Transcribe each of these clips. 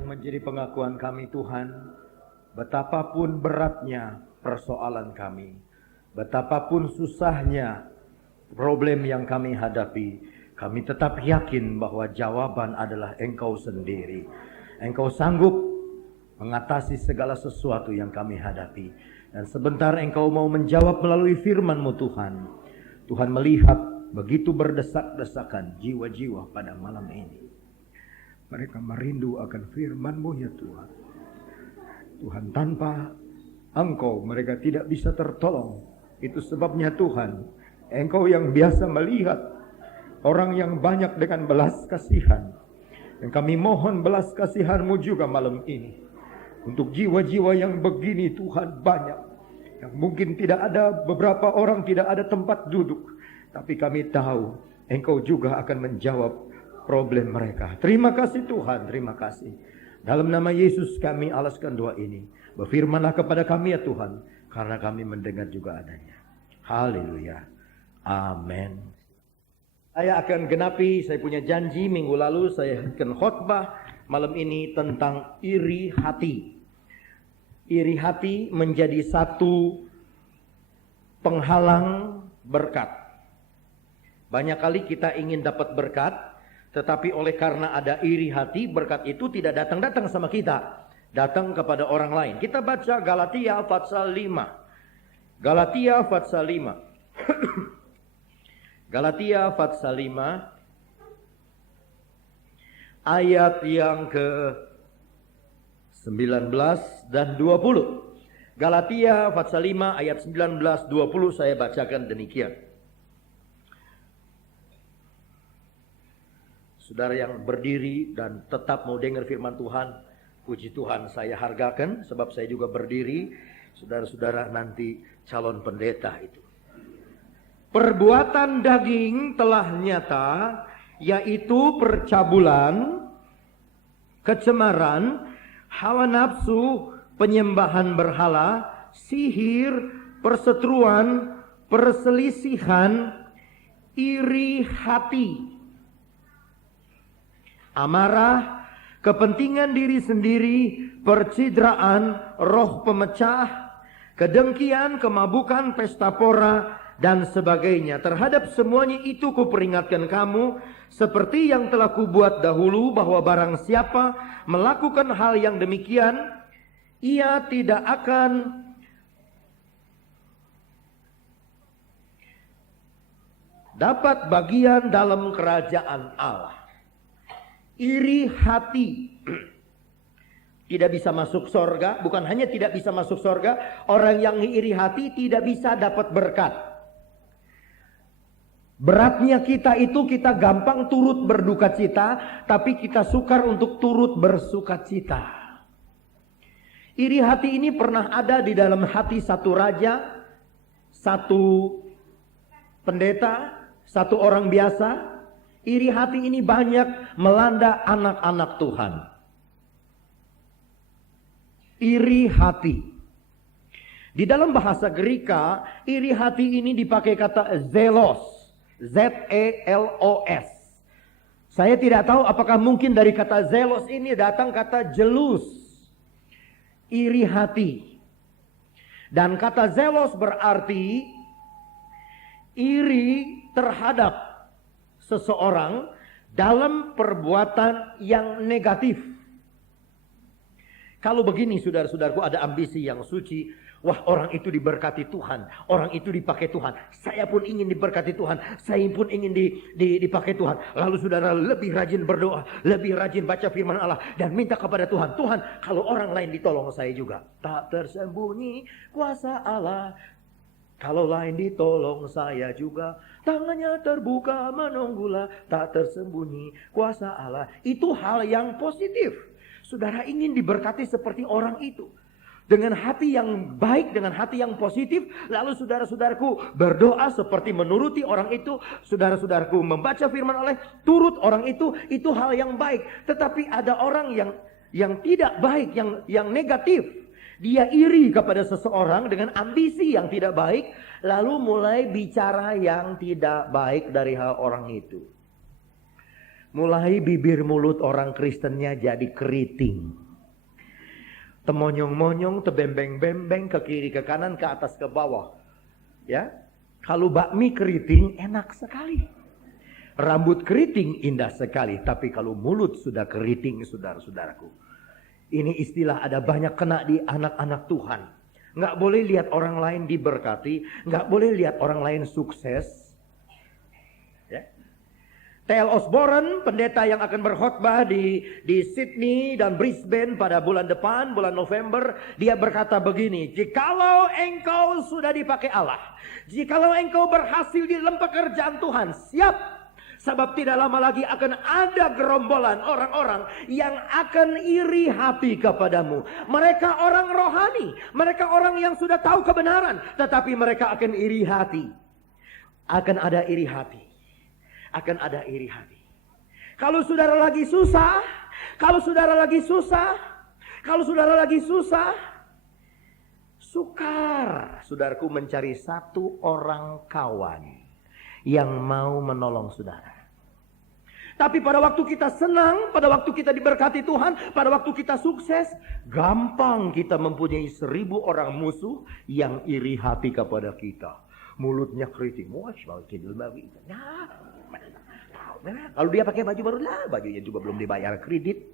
yang menjadi pengakuan kami Tuhan, betapapun beratnya persoalan kami, betapapun susahnya problem yang kami hadapi, kami tetap yakin bahwa jawaban adalah Engkau sendiri. Engkau sanggup mengatasi segala sesuatu yang kami hadapi. Dan sebentar Engkau mau menjawab melalui firman-Mu Tuhan. Tuhan melihat begitu berdesak-desakan jiwa-jiwa pada malam ini. Mereka merindu akan firman-Mu ya Tuhan. Tuhan, tanpa Engkau mereka tidak bisa tertolong. Itu sebabnya Tuhan, Engkau yang biasa melihat orang yang banyak dengan belas kasihan. Dan kami mohon belas kasihan-Mu juga malam ini. Untuk jiwa-jiwa yang begini Tuhan banyak. Yang mungkin tidak ada, beberapa orang tidak ada tempat duduk. Tapi kami tahu Engkau juga akan menjawab problem mereka. Terima kasih Tuhan, terima kasih. Dalam nama Yesus kami alaskan doa ini. Berfirmanlah kepada kami ya Tuhan, karena kami mendengar juga adanya. Haleluya. Amin. Saya akan genapi, saya punya janji minggu lalu saya akan khotbah malam ini tentang iri hati. Iri hati menjadi satu penghalang berkat. Banyak kali kita ingin dapat berkat, tetapi oleh karena ada iri hati, berkat itu tidak datang-datang sama kita. Datang kepada orang lain. Kita baca Galatia pasal 5. Galatia pasal 5. Galatia pasal 5. Ayat yang ke 19 dan 20. Galatia pasal 5 ayat 19 20 saya bacakan demikian. Saudara yang berdiri dan tetap mau dengar firman Tuhan, puji Tuhan saya hargakan sebab saya juga berdiri. Saudara-saudara nanti calon pendeta itu. Perbuatan daging telah nyata, yaitu percabulan, kecemaran, hawa nafsu, penyembahan berhala, sihir, perseteruan, perselisihan, iri hati, amarah, kepentingan diri sendiri, percidraan, roh pemecah, kedengkian, kemabukan, pesta pora, dan sebagainya. Terhadap semuanya itu kuperingatkan kamu, seperti yang telah kubuat dahulu, bahwa barang siapa melakukan hal yang demikian, ia tidak akan dapat bagian dalam kerajaan Allah. Iri hati tidak bisa masuk sorga. Bukan hanya tidak bisa masuk sorga, orang yang iri hati tidak bisa dapat berkat. Beratnya kita itu kita gampang turut berduka cita, tapi kita sukar untuk turut bersuka cita. Iri hati ini pernah ada di dalam hati satu raja, satu pendeta, satu orang biasa. Iri hati ini banyak melanda anak-anak Tuhan. Iri hati. Di dalam bahasa Greka, iri hati ini dipakai kata zelos. Z-E-L-O-S. Saya tidak tahu apakah mungkin dari kata zelos ini datang kata jelus. Iri hati. Dan kata zelos berarti iri terhadap seseorang dalam perbuatan yang negatif. Kalau begini saudara-saudaraku, ada ambisi yang suci. Wah, orang itu diberkati Tuhan, orang itu dipakai Tuhan. Saya pun ingin diberkati Tuhan, saya pun ingin dipakai Tuhan. Lalu saudara lebih rajin berdoa, lebih rajin baca firman Allah, dan minta kepada Tuhan. Tuhan, kalau orang lain ditolong saya juga. Tak tersembunyi kuasa Allah, kalau lain ditolong saya juga. Tangannya terbuka menunggulah, tak tersembunyi kuasa Allah. Itu hal yang positif. Saudara ingin diberkati seperti orang itu. Dengan hati yang baik, dengan hati yang positif. Lalu saudara-saudaraku berdoa seperti menuruti orang itu. Saudara-saudaraku membaca firman Allah, turut orang itu hal yang baik. Tetapi ada orang yang tidak baik, yang negatif. Dia iri kepada seseorang dengan ambisi yang tidak baik. Lalu mulai bicara yang tidak baik dari hal orang itu. Mulai bibir mulut orang Kristennya jadi keriting. Temonyong-monyong, tebembeng-bembeng, ke kiri ke kanan, ke atas ke bawah. Ya, kalau bakmi keriting enak sekali. Rambut keriting indah sekali, tapi kalau mulut sudah keriting, saudara-saudaraku. Ini istilah ada banyak kena di anak-anak Tuhan. Nggak boleh lihat orang lain diberkati, nggak boleh lihat orang lain sukses. T.L. Osborne, pendeta yang akan berkhotbah di Sydney dan Brisbane pada bulan depan, bulan November, dia berkata begini, jikalau engkau sudah dipakai Allah, jikalau engkau berhasil di dalam pekerjaan Tuhan, siap, sebab tidak lama lagi akan ada gerombolan orang-orang yang akan iri hati kepadamu. Mereka orang rohani, mereka orang yang sudah tahu kebenaran, tetapi mereka akan iri hati. Akan ada iri hati. Akan ada iri hati. Kalau saudara lagi susah, sukar saudaraku mencari satu orang kawan yang mau menolong saudara. Tapi pada waktu kita senang, pada waktu kita diberkati Tuhan, pada waktu kita sukses, gampang kita mempunyai 1000 orang musuh yang iri hati kepada kita. Mulutnya keriting, kalau dia pakai baju baru lah, bajunya juga belum dibayar kredit.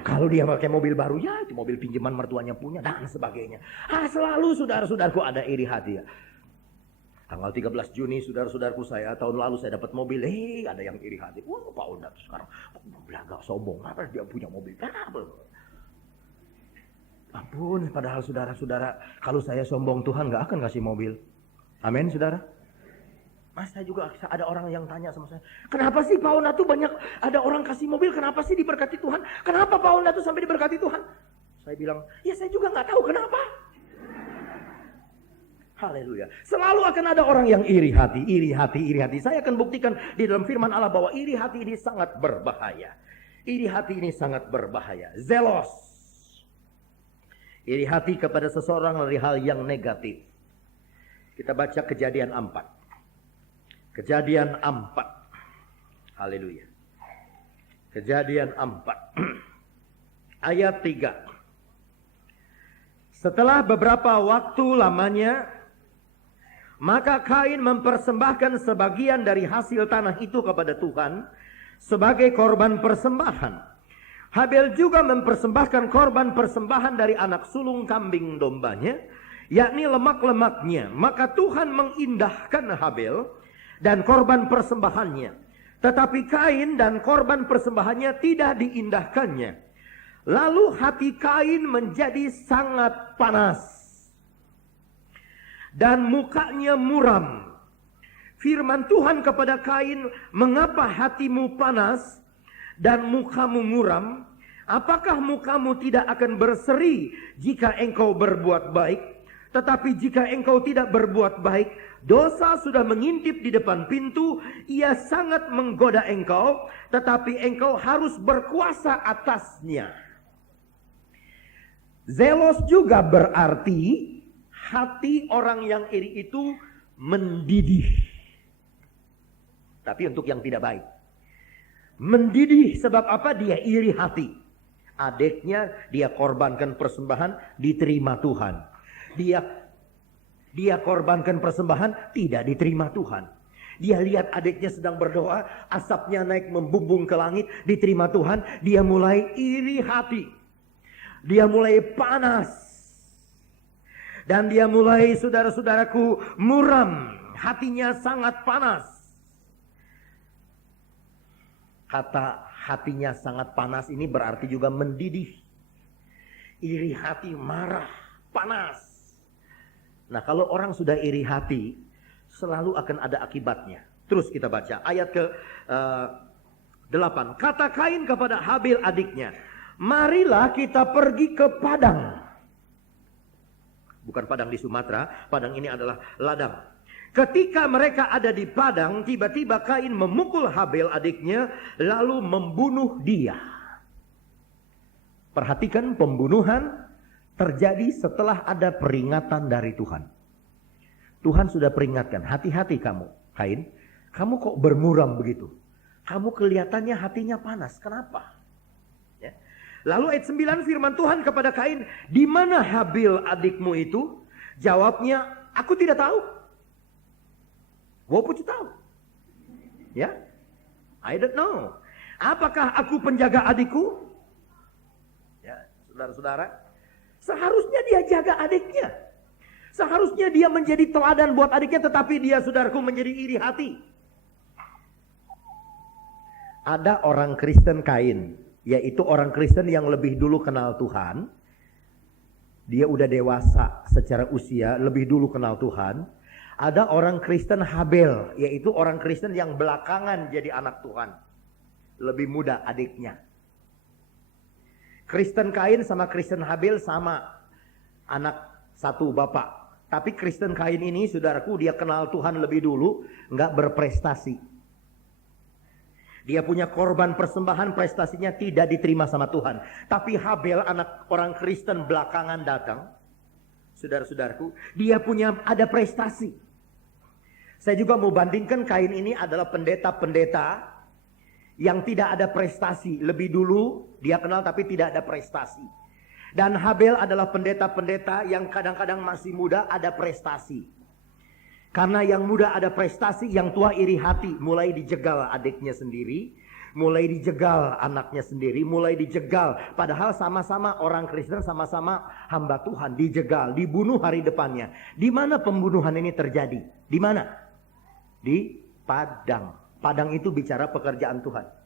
Kalau dia pakai mobil baru, ya itu mobil pinjaman mertuanya punya, dan sebagainya. Selalu saudara-saudaraku ada iri hati ya. Tanggal 13 Juni saudara-saudaraku saya, tahun lalu saya dapat mobil, ada yang iri hati. Wah, Pak Ondat sekarang belagak sombong, apa dia punya mobil? Ampun, padahal saudara-saudara, kalau saya sombong Tuhan gak akan kasih mobil. Amin, saudara. Mas, saya juga ada orang yang tanya sama saya, kenapa sih Pak Ondat tuh banyak ada orang kasih mobil, kenapa sih diberkati Tuhan? Kenapa Pak Ondat tuh sampai diberkati Tuhan? Saya bilang, ya saya juga gak tahu kenapa. Haleluya. Selalu akan ada orang yang iri hati. Saya akan buktikan di dalam firman Allah bahwa iri hati ini sangat berbahaya. Iri hati ini sangat berbahaya. Zelos. Iri hati kepada seseorang dari hal yang negatif. Kita baca Kejadian 4. Kejadian 4. Haleluya. Kejadian 4. Ayat 3. Setelah beberapa waktu lamanya, maka Kain mempersembahkan sebagian dari hasil tanah itu kepada Tuhan sebagai korban persembahan. Habel juga mempersembahkan korban persembahan dari anak sulung kambing dombanya, yakni lemak-lemaknya. Maka Tuhan mengindahkan Habel dan korban persembahannya, tetapi Kain dan korban persembahannya tidak diindahkannya. Lalu hati Kain menjadi sangat panas dan mukanya muram. Firman Tuhan kepada Kain, mengapa hatimu panas dan mukamu muram? Apakah mukamu tidak akan berseri jika engkau berbuat baik? Tetapi jika engkau tidak berbuat baik, dosa sudah mengintip di depan pintu, ia sangat menggoda engkau, tetapi engkau harus berkuasa atasnya. Zelos juga berarti hati orang yang iri itu mendidih. Tapi untuk yang tidak baik. Mendidih sebab apa? Dia iri hati. Adiknya dia korbankan persembahan, diterima Tuhan. Dia korbankan persembahan, tidak diterima Tuhan. Dia lihat adiknya sedang berdoa, asapnya naik membumbung ke langit, diterima Tuhan. Dia mulai iri hati. Dia mulai panas. Dan dia mulai, saudara-saudaraku, muram. Hatinya sangat panas. Kata hatinya sangat panas ini berarti juga mendidih. Iri hati, marah, panas. Nah, kalau orang sudah iri hati, selalu akan ada akibatnya. Terus kita baca ayat ke-8. Kata Kain kepada Habel adiknya, marilah kita pergi ke padang. Bukan padang di Sumatera, padang ini adalah ladang. Ketika mereka ada di padang, tiba-tiba Kain memukul Habel adiknya, lalu membunuh dia. Perhatikan, pembunuhan terjadi setelah ada peringatan dari Tuhan. Tuhan sudah peringatkan, hati-hati kamu, Kain. Kamu kok bermuram begitu? Kamu kelihatannya hatinya panas. Kenapa? Ya. Lalu ayat 9 firman Tuhan kepada Kain, di mana Habil adikmu itu? Jawabnya, aku tidak tahu. What would you tahu? Ya, I don't know. Apakah aku penjaga adikku? Ya, saudara-saudara, seharusnya dia jaga adiknya. Seharusnya dia menjadi teladan buat adiknya, tetapi dia, saudaraku, menjadi iri hati. Ada orang Kristen Kain, yaitu orang Kristen yang lebih dulu kenal Tuhan. Dia udah dewasa secara usia, lebih dulu kenal Tuhan. Ada orang Kristen Habel, yaitu orang Kristen yang belakangan jadi anak Tuhan. Lebih muda adiknya. Kristen Kain sama Kristen Habel sama anak satu bapak. Tapi Kristen Kain ini, saudaraku, dia kenal Tuhan lebih dulu, nggak berprestasi. Dia punya korban persembahan, prestasinya tidak diterima sama Tuhan. Tapi Habel, anak orang Kristen belakangan datang, saudara-saudaraku, dia punya ada prestasi. Saya juga mau bandingkan, Kain ini adalah pendeta-pendeta yang tidak ada prestasi. Lebih dulu dia kenal tapi tidak ada prestasi. Dan Habel adalah pendeta-pendeta yang kadang-kadang masih muda ada prestasi. Karena yang muda ada prestasi, yang tua iri hati. Mulai dijegal adiknya sendiri, mulai dijegal anaknya sendiri, mulai dijegal. Padahal sama-sama orang Kristen, sama-sama hamba Tuhan, dijegal, dibunuh hari depannya. Di mana pembunuhan ini terjadi? Di mana? Di Padang. Padang itu bicara pekerjaan Tuhan.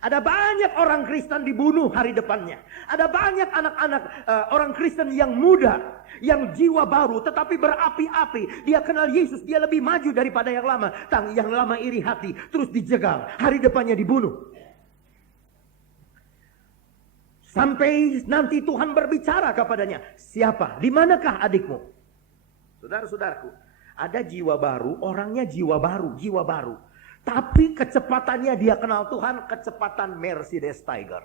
Ada banyak orang Kristen dibunuh hari depannya. Ada banyak anak-anak orang Kristen yang muda, yang jiwa baru tetapi berapi-api. Dia kenal Yesus, dia lebih maju daripada yang lama. Yang lama iri hati, terus dijegal, hari depannya dibunuh. Sampai nanti Tuhan berbicara kepadanya, siapa? Di manakah adikmu? Saudara-saudaraku, ada jiwa baru, orangnya jiwa baru. Tapi kecepatannya dia kenal Tuhan, kecepatan Mercedes Tiger.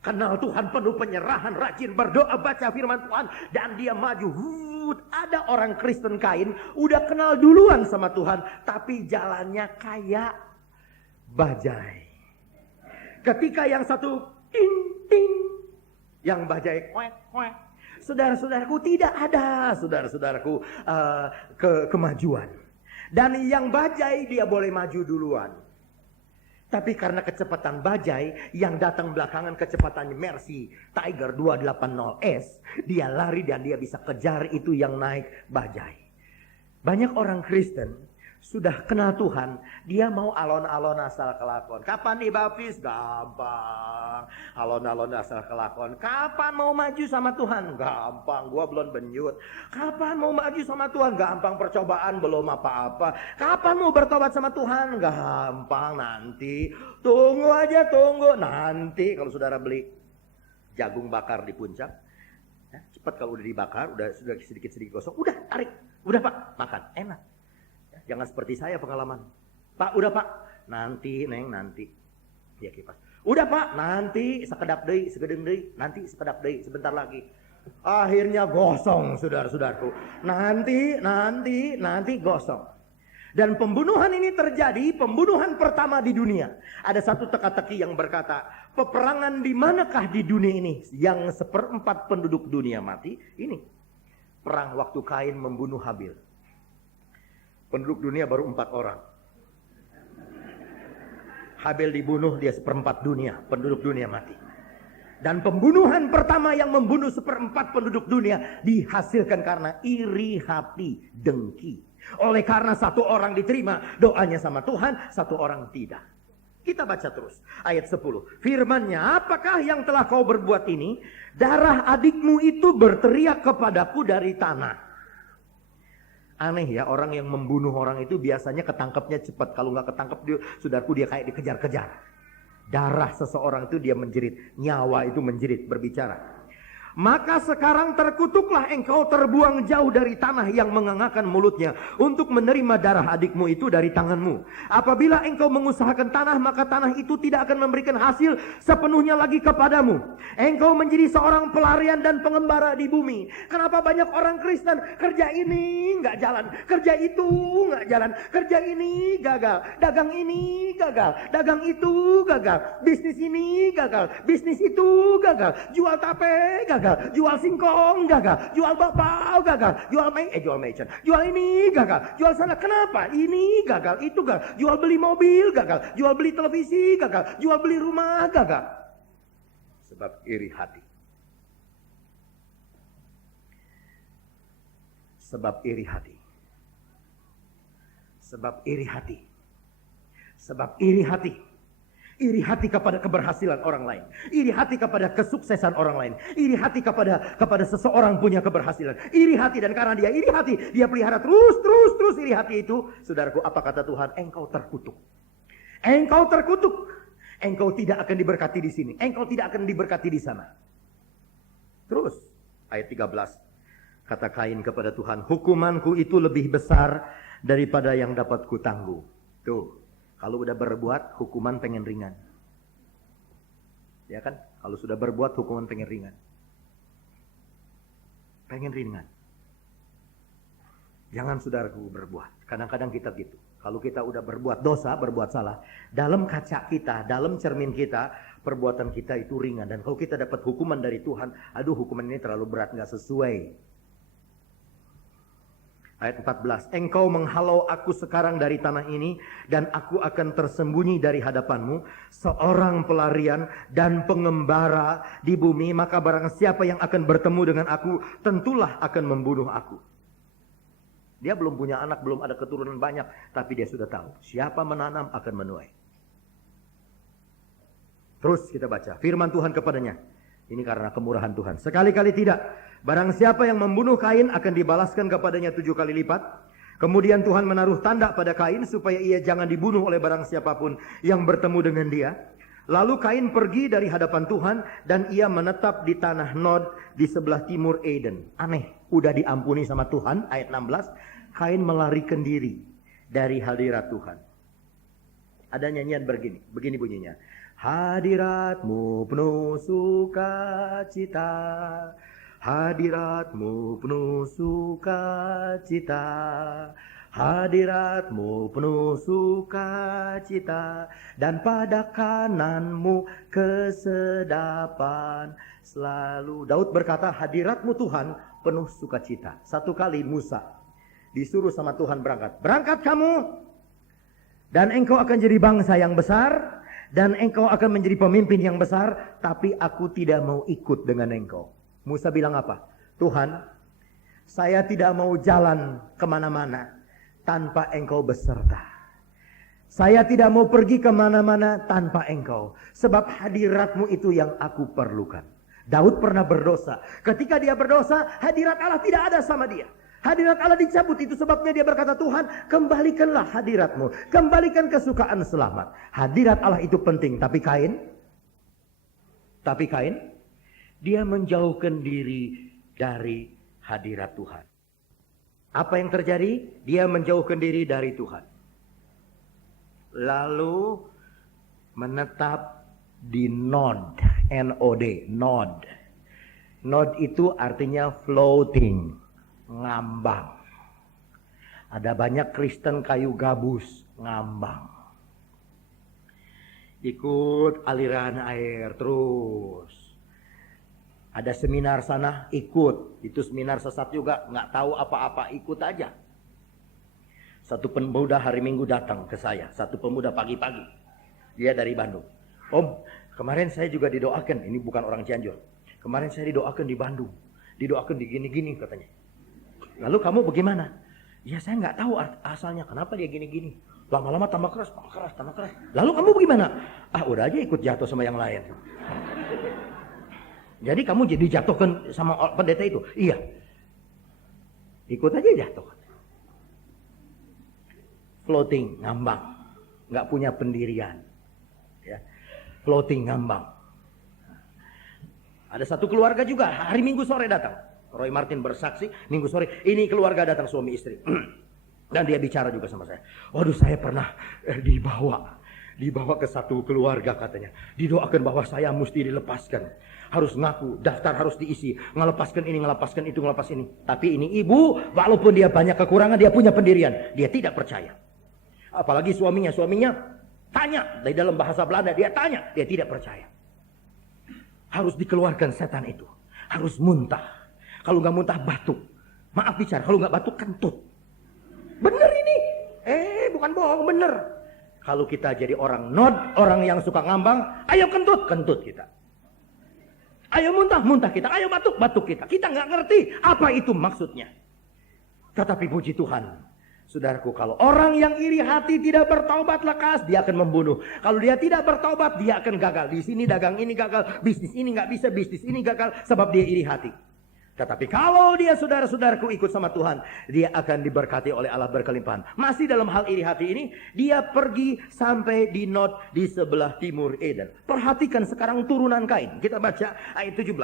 Kenal Tuhan, penuh penyerahan, rajin berdoa, baca firman Tuhan, dan dia maju. Ada orang Kristen Kain udah kenal duluan sama Tuhan, tapi jalannya kayak bajai. Ketika yang satu ting ting, yang bajai kwek kwek. Saudara-saudaraku, tidak ada saudara-saudaraku kemajuan. Dan yang bajai dia boleh maju duluan. Tapi karena kecepatan bajai, yang datang belakangan kecepatannya Mercy Tiger 280S, dia lari dan dia bisa kejar itu yang naik bajai. Banyak orang Kristen sudah kenal Tuhan, dia mau alon-alon asal kelakon. Kapan dibaptis? Gampang. Alon-alon asal kelakon. Kapan mau maju sama Tuhan? Gampang, gua belum benyut. Kapan mau maju sama Tuhan? Gampang, percobaan belum apa-apa. Kapan mau bertobat sama Tuhan? Gampang, nanti. Tunggu aja, tunggu. Nanti kalau saudara beli jagung bakar di puncak, ya, cepat kalau udah dibakar, sudah sedikit-sedikit gosong, udah tarik. Udah Pak, makan, enak. Jangan seperti saya pengalaman. Pak, udah Pak. Nanti, Neng, nanti. Ya kipas. Udah Pak, nanti sekedap deui, segedeng deui, nanti sekedap deui, sebentar lagi. Akhirnya gosong, saudara-saudaraku. Nanti gosong. Dan pembunuhan ini terjadi, pembunuhan pertama di dunia. Ada satu teka-teki yang berkata, peperangan di manakah di dunia ini yang 1/4 penduduk dunia mati? Ini perang waktu Kain membunuh Habil. Penduduk dunia baru 4 orang. Habil dibunuh, dia 1/4 dunia. Penduduk dunia mati. Dan pembunuhan pertama yang membunuh 1/4 penduduk dunia dihasilkan karena iri hati, dengki. Oleh karena satu orang diterima doanya sama Tuhan, satu orang tidak. Kita baca terus ayat 10. Firman-Nya, apakah yang telah kau berbuat ini? Darah adikmu itu berteriak kepadaku dari tanah. Aneh ya, orang yang membunuh orang itu biasanya ketangkepnya cepat. Kalau nggak ketangkep, saudaraku, dia kayak dikejar-kejar. Darah seseorang itu dia menjerit, nyawa itu menjerit, berbicara. Maka sekarang terkutuklah engkau, terbuang jauh dari tanah yang mengangakkan mulutnya untuk menerima darah adikmu itu dari tanganmu. Apabila engkau mengusahakan tanah, maka tanah itu tidak akan memberikan hasil sepenuhnya lagi kepadamu. Engkau menjadi seorang pelarian dan pengembara di bumi. Kenapa banyak orang Kristen kerja ini nggak jalan, kerja itu nggak jalan, kerja ini gagal, dagang ini gagal, dagang itu gagal, bisnis ini gagal, bisnis itu gagal, jual tape gagal, jual singkong gagal, jual bakpao gagal, jual mecen, jual ini gagal, jual sana. Kenapa? Ini gagal, itu gagal, jual beli mobil gagal, jual beli televisi gagal, jual beli rumah gagal. Sebab iri hati. Sebab iri hati. Sebab iri hati. Sebab iri hati. Iri hati kepada keberhasilan orang lain. Iri hati kepada kesuksesan orang lain. Iri hati kepada seseorang punya keberhasilan. Iri hati, dan karena dia iri hati, dia pelihara terus iri hati itu. Saudaraku, apa kata Tuhan? Engkau terkutuk. Engkau terkutuk. Engkau tidak akan diberkati di sini. Engkau tidak akan diberkati di sana. Terus ayat 13. Kata Kain kepada Tuhan, hukumanku itu lebih besar daripada yang dapat kutangguh. Tuh. Kalau udah berbuat, hukuman pengen ringan. Ya kan? Kalau sudah berbuat, hukuman pengen ringan. Pengen ringan. Jangan saudaraku berbuat. Kadang-kadang kita gitu. Kalau kita udah berbuat dosa, berbuat salah, dalam kaca kita, dalam cermin kita, perbuatan kita itu ringan. Dan kalau kita dapat hukuman dari Tuhan, aduh hukuman ini terlalu berat, gak sesuai. Ayat 14, engkau menghalau aku sekarang dari tanah ini, dan aku akan tersembunyi dari hadapanmu, seorang pelarian dan pengembara di bumi, maka barang siapa yang akan bertemu dengan aku, tentulah akan membunuh aku. Dia belum punya anak, belum ada keturunan banyak, tapi dia sudah tahu, siapa menanam akan menuai. Terus kita baca, firman Tuhan kepadanya, ini karena kemurahan Tuhan, sekali-kali tidak. Barang siapa yang membunuh Kain akan dibalaskan kepadanya 7 kali lipat. Kemudian Tuhan menaruh tanda pada Kain supaya ia jangan dibunuh oleh barang siapapun yang bertemu dengan dia. Lalu Kain pergi dari hadapan Tuhan dan ia menetap di tanah Nod di sebelah timur Eden. Aneh, udah diampuni sama Tuhan. Ayat 16, Kain melarikan diri dari hadirat Tuhan. Ada nyanyian begini bunyinya. Hadiratmu penuh sukacita, hadiratmu penuh sukacita, hadiratmu penuh sukacita, dan pada kananmu kesedapan selalu. Daud berkata, hadiratmu Tuhan penuh sukacita. Satu kali Musa disuruh sama Tuhan berangkat. Berangkat kamu, dan engkau akan jadi bangsa yang besar, dan engkau akan menjadi pemimpin yang besar, tapi aku tidak mau ikut dengan engkau. Musa bilang apa? Tuhan, saya tidak mau jalan kemana-mana tanpa engkau beserta. Saya tidak mau pergi kemana-mana tanpa engkau. Sebab hadiratmu itu yang aku perlukan. Daud pernah berdosa. Ketika dia berdosa, hadirat Allah tidak ada sama dia. Hadirat Allah dicabut, itu sebabnya dia berkata, Tuhan, kembalikanlah hadiratmu. Kembalikan kesukaan selamat. Hadirat Allah itu penting. Tapi Kain, dia menjauhkan diri dari hadirat Tuhan. Apa yang terjadi? Dia menjauhkan diri dari Tuhan. Lalu menetap di Nod. N-O-D. Nod. Nod itu artinya floating. Ngambang. Ada banyak Kristen kayu gabus. Ngambang. Ikut aliran air terus. Ada seminar sana, ikut. Itu seminar sesat juga, nggak tahu apa-apa, ikut aja. Satu pemuda hari Minggu datang ke saya. Satu pemuda pagi-pagi. Dia dari Bandung. Om, kemarin saya juga didoakan. Ini bukan orang Cianjur. Kemarin saya didoakan di Bandung. Didoakan di gini-gini katanya. Lalu kamu bagaimana? Ya saya nggak tahu asalnya. Kenapa dia gini-gini. Lama-lama tambah keras. Lalu kamu bagaimana? Ah udah aja ikut jatuh sama yang lain. Jadi kamu jadi jatuhkan sama pendeta itu? Iya. Ikut aja jatuh. Floating, ngambang. Nggak punya pendirian. Ya. Floating, ngambang. Ada satu keluarga juga hari Minggu sore datang. Roy Martin bersaksi, Minggu sore ini keluarga datang suami istri. Dan dia bicara juga sama saya. Waduh, saya pernah dibawa ke satu keluarga katanya. Didoakan bahwa saya mesti dilepaskan. Harus ngaku, daftar harus diisi. Ngelepaskan ini, ngelepaskan itu, ngelepas ini. Tapi ini ibu, walaupun dia banyak kekurangan, dia punya pendirian. Dia tidak percaya. Apalagi suaminya tanya. Dari dalam bahasa Belanda, dia tanya. Dia tidak percaya. Harus dikeluarkan setan itu. Harus muntah. Kalau nggak muntah batuk. Maaf bicara, kalau nggak batuk kentut. Bener ini. Bukan bohong, bener. Kalau kita jadi orang orang yang suka ngambang, ayo kentut kita. Ayo muntah kita. Ayo batuk kita. Kita nggak ngerti apa itu maksudnya. Tetapi puji Tuhan, saudaraku, kalau orang yang iri hati tidak bertaubat lekas, dia akan membunuh. Kalau dia tidak bertaubat, dia akan gagal. Di sini dagang ini gagal, bisnis ini nggak bisa, bisnis ini gagal, sebab dia iri hati. Tetapi kalau dia saudara-saudaraku ikut sama Tuhan, dia akan diberkati oleh Allah berkelimpahan. Masih dalam hal iri hati ini, dia pergi sampai di Nod di sebelah timur Eden. Perhatikan sekarang turunan Kain. Kita baca ayat 17.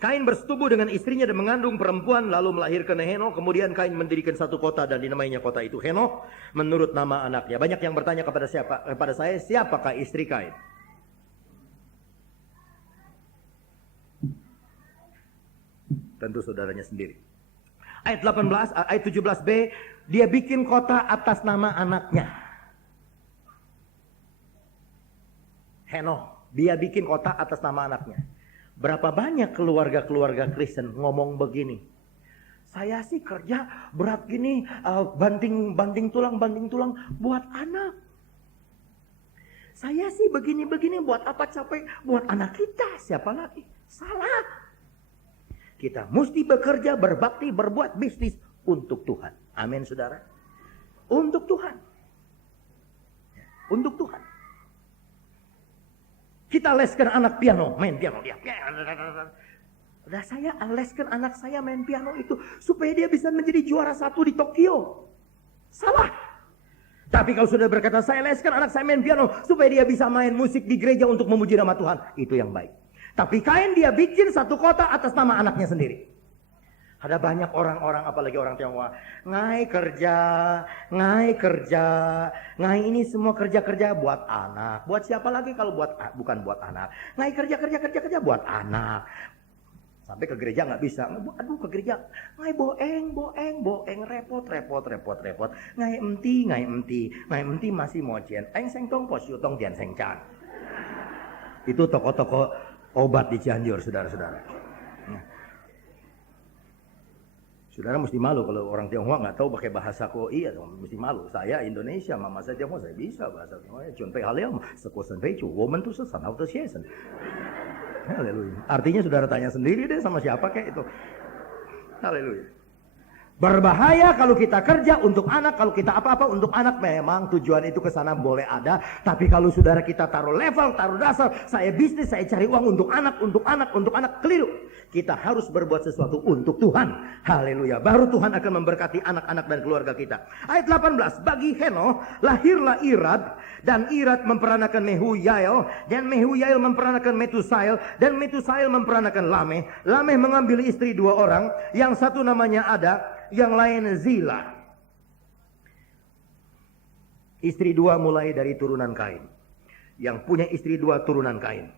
Kain bersetubuh dengan istrinya dan mengandung perempuan, lalu melahirkan Henokh. Kemudian Kain mendirikan satu kota dan dinamainya kota itu Henokh menurut nama anaknya. Banyak yang bertanya kepada saya, siapakah istri Kain? Tentu saudaranya sendiri. Ayat 17b, dia bikin kota atas nama anaknya. Henokh, dia bikin kota atas nama anaknya. Berapa banyak keluarga-keluarga Kristen ngomong begini. Saya sih kerja berat gini, banting tulang buat anak. Saya sih begini buat apa capek? Buat anak kita, siapa lagi? Salah. Kita mesti bekerja, berbakti, berbuat bisnis untuk Tuhan. Amin, saudara. Untuk Tuhan. Untuk Tuhan. Kita leskan anak piano, main piano dia. Udah saya leskan anak saya main piano itu supaya dia bisa menjadi juara 1 di Tokyo. Salah. Tapi kalau sudah berkata saya leskan anak saya main piano supaya dia bisa main musik di gereja untuk memuji nama Tuhan, itu yang baik. Tapi Kain dia bikin satu kota atas nama anaknya sendiri. Ada banyak orang-orang, apalagi orang Tionghoa, ngai kerja, ngai ini semua kerja buat anak. Buat siapa lagi kalau bukan buat anak? Ngai kerja buat anak. Sampai ke gereja nggak bisa. Aduh, ke gereja ngai boeng, repot. Ngai emti masih mau cien. Eng seng tong pos yutong dian seng can. Itu toko-toko obat di Cianjur, saudara-saudara. Saudara mesti malu kalau orang Tionghoa nggak tahu pakai bahasa koi, mesti malu. Saya Indonesia, mama saya Tionghoa, saya bisa bahasa Tionghoa. Junpei haleum, sekosan peicu, woman tu sesan, auto siesen. Haleluya. Artinya saudara tanya sendiri deh sama siapa kayak itu. Haleluya. Berbahaya kalau kita kerja untuk anak, kalau kita apa-apa untuk anak. Memang tujuan itu ke sana boleh ada, tapi kalau saudara kita taruh level, taruh dasar, saya bisnis, saya cari uang untuk anak, keliru. Kita harus berbuat sesuatu untuk Tuhan. Haleluya. Baru Tuhan akan memberkati anak-anak dan keluarga kita. Ayat 18, bagi Henokh lahirlah Irad, dan Irad memperanakan Mehuyael, dan Mehuyael memperanakan Metusael, dan Metusael memperanakan Lameh. Lameh mengambil istri 2 orang, yang satu namanya Ada, yang lain Zila. Istri 2 mulai dari turunan Kain. Yang punya istri 2 turunan Kain.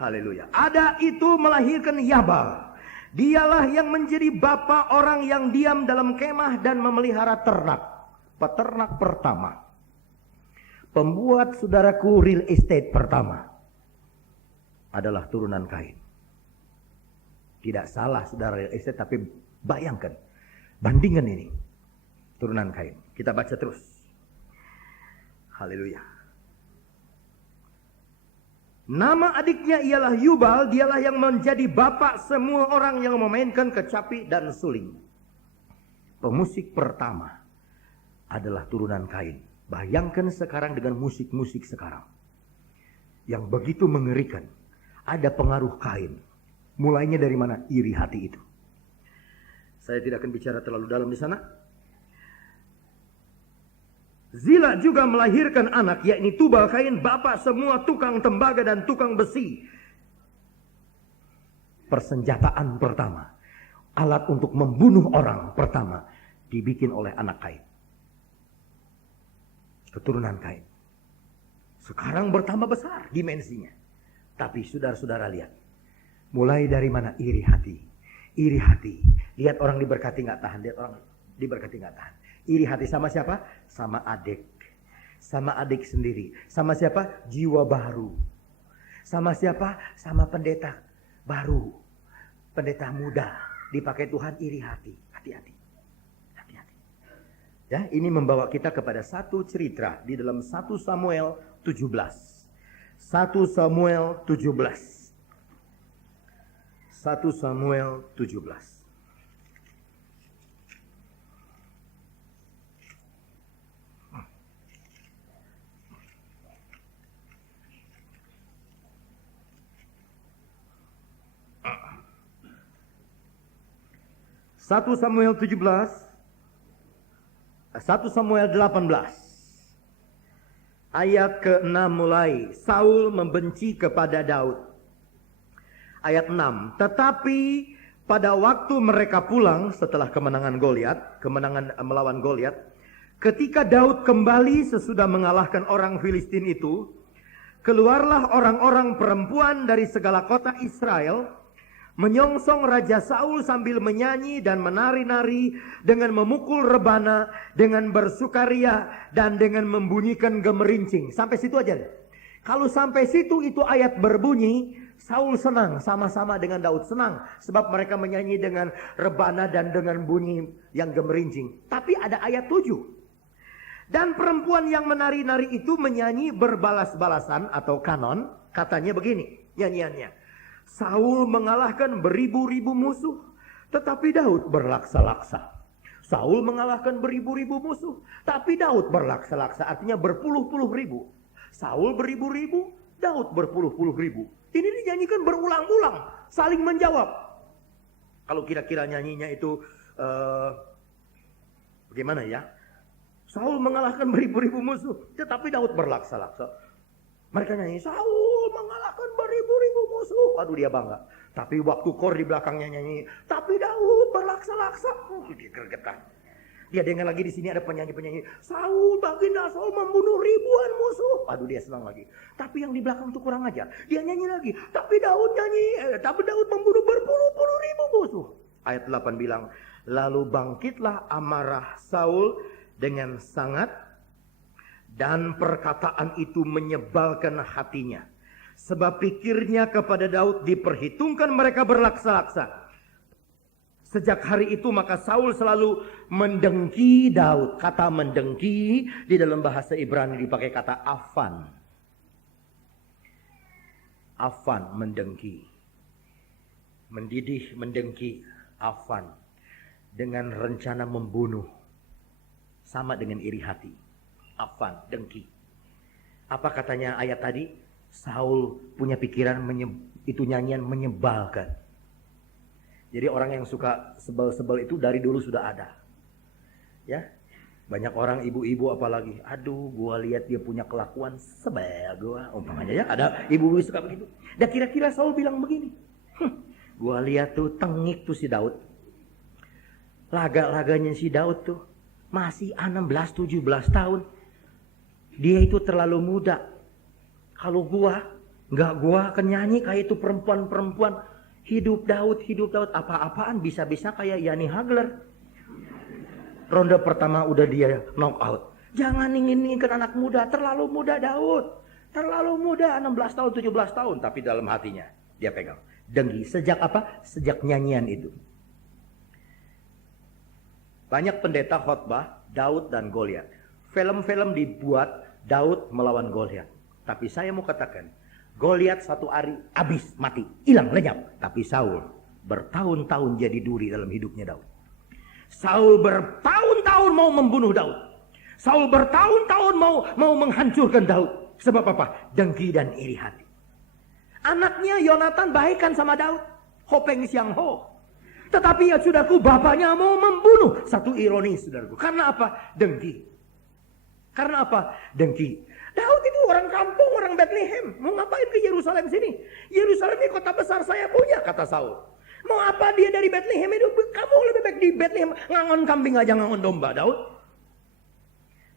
Haleluya. Ada itu melahirkan Yabal. Dialah yang menjadi bapa orang yang diam dalam kemah dan memelihara ternak. Peternak pertama. Pembuat saudaraku real estate pertama adalah turunan Kain. Tidak salah saudara real estate, tapi bayangkan, bandingkan ini turunan Kain. Kita baca terus. Haleluya. Nama adiknya ialah Yubal, dialah yang menjadi bapak semua orang yang memainkan kecapi dan suling. Pemusik pertama adalah turunan Kain. Bayangkan sekarang dengan musik-musik sekarang yang begitu mengerikan. Ada pengaruh Kain. Mulainya dari mana? Iri hati itu. Saya tidak akan bicara terlalu dalam di sana. Zila juga melahirkan anak, yakni Tubal Kain, bapak semua tukang tembaga dan tukang besi. persenjataan pertama, alat untuk membunuh orang pertama dibikin oleh anak Kain. Keturunan Kain. Sekarang bertambah besar dimensinya. Tapi saudara-saudara lihat. Mulai dari mana? Iri hati. Iri hati. Lihat orang diberkati nggak tahan. Lihat orang diberkati nggak tahan. Iri hati sama siapa? Sama adik. Sama adik sendiri. Sama siapa? Jiwa baru. Sama siapa? Sama pendeta baru. Pendeta muda. Dipakai Tuhan, iri hati. Hati-hati. Hati-hati. Ya, ini membawa kita kepada satu cerita di dalam 1 Samuel 17. 1 Samuel 17. 1 Samuel 17. Satu Samuel 17, 1 Samuel 18, ayat ke-6 mulai. Saul membenci kepada Daud. Ayat 6, tetapi pada waktu mereka pulang setelah kemenangan melawan Goliat, ketika Daud kembali sesudah mengalahkan orang Filistin itu, keluarlah orang-orang perempuan dari segala kota Israel, menyongsong Raja Saul sambil menyanyi dan menari-nari, dengan memukul rebana, dengan bersukaria, dan dengan membunyikan gemerincing. Sampai situ aja. Kalau sampai situ itu ayat berbunyi, Saul senang, sama-sama dengan Daud senang. Sebab mereka menyanyi dengan rebana dan dengan bunyi yang gemerincing. Tapi ada ayat 7. Dan perempuan yang menari-nari itu menyanyi berbalas-balasan atau kanon. Katanya begini nyanyiannya. Saul mengalahkan beribu-ribu musuh, tetapi Daud berlaksa-laksa. Saul mengalahkan beribu-ribu musuh, tapi Daud berlaksa-laksa. Artinya berpuluh-puluh ribu. Saul beribu-ribu, Daud berpuluh-puluh ribu. Ini dinyanyikan berulang-ulang, saling menjawab. Kalau kira-kira nyanyinya itu bagaimana ya? Saul mengalahkan beribu-ribu musuh, tetapi Daud berlaksa-laksa. Mereka nyanyi, Saul mengalahkan beribu-ribu musuh. Waduh, dia bangga. Tapi waktu kor di belakangnya nyanyi, tapi Daud berlaksa-laksa. Dia gergetan. Dia dengar lagi di sini ada penyanyi-penyanyi, Saul, baginda Saul membunuh ribuan musuh. Waduh, dia senang lagi. Tapi yang di belakang itu kurang ajar. Dia nyanyi lagi, tapi Daud membunuh berpuluh-puluh ribu musuh. Ayat 8 bilang, lalu bangkitlah amarah Saul dengan sangat, dan perkataan itu menyebalkan hatinya. Sebab pikirnya kepada Daud diperhitungkan mereka berlaksa-laksa. Sejak hari itu maka Saul selalu mendengki Daud. Kata mendengki di dalam bahasa Ibrani dipakai kata afan. Afan, mendengki. Mendidih, mendengki, afan. Dengan rencana membunuh. Sama dengan iri hati. Afan, dengki. Apa katanya ayat tadi? Saul punya pikiran itu nyanyian menyebalkan. Jadi orang yang suka sebel-sebel itu dari dulu sudah ada. Ya. Banyak orang ibu-ibu apalagi, aduh gua lihat dia punya kelakuan sebel gua. Umpamanya ya, ada ibu-ibu suka begitu. Dan kira-kira Saul bilang begini. Gua lihat tuh tengik tuh si Daud. Laga-laganya si Daud tuh masih 16-17 tahun. Dia itu terlalu muda. Kalau gua akan nyanyi kayak itu perempuan-perempuan. Hidup Daud, apa-apaan bisa-bisa kayak Yani Hagler. Ronde pertama udah dia knock out. Jangan ingin-inginkan anak muda, terlalu muda Daud. Terlalu muda, 16 tahun, 17 tahun. Tapi dalam hatinya dia pegang. Dengki, sejak apa? Sejak nyanyian itu. Banyak pendeta khotbah Daud dan Goliat. Film-film dibuat Daud melawan Goliat. Tapi saya mau katakan, Goliat satu hari habis, mati, hilang, lenyap. Tapi Saul bertahun-tahun jadi duri dalam hidupnya Daud. Saul bertahun-tahun mau membunuh Daud. Saul bertahun-tahun mau menghancurkan Daud. Sebab apa? Dengki dan iri hati. Anaknya Yonatan baikkan sama Daud. Hopeng siang ho. Tetapi ya saudaraku, bapaknya mau membunuh. Satu ironis saudaraku. Karena apa? Dengki. Karena apa? Dengki. Daud itu orang kampung, orang Bethlehem. Mau ngapain ke Yerusalem sini? Yerusalem ini kota besar saya punya, kata Saul. Mau apa dia dari Bethlehem itu? Kamu lebih baik di Bethlehem. Ngangon kambing aja, ngangon domba, Daud.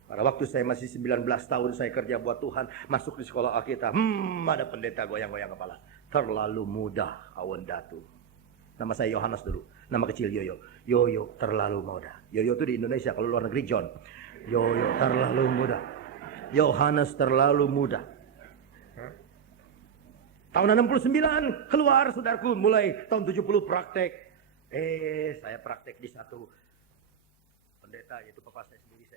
Pada waktu saya masih 19 tahun saya kerja buat Tuhan. Masuk di sekolah Alkitab. Ada pendeta goyang-goyang kepala. Terlalu mudah awan datu. Nama saya Yohanes dulu. Nama kecil Yoyo. Yoyo terlalu mudah. Yoyo itu di Indonesia, kalau luar negeri John. Yoyo terlalu mudah. Yohanes terlalu mudah. Tahun 69 keluar saudaraku, mulai tahun 70 praktek. Saya praktek di satu pendeta, yaitu papa saya sendiri.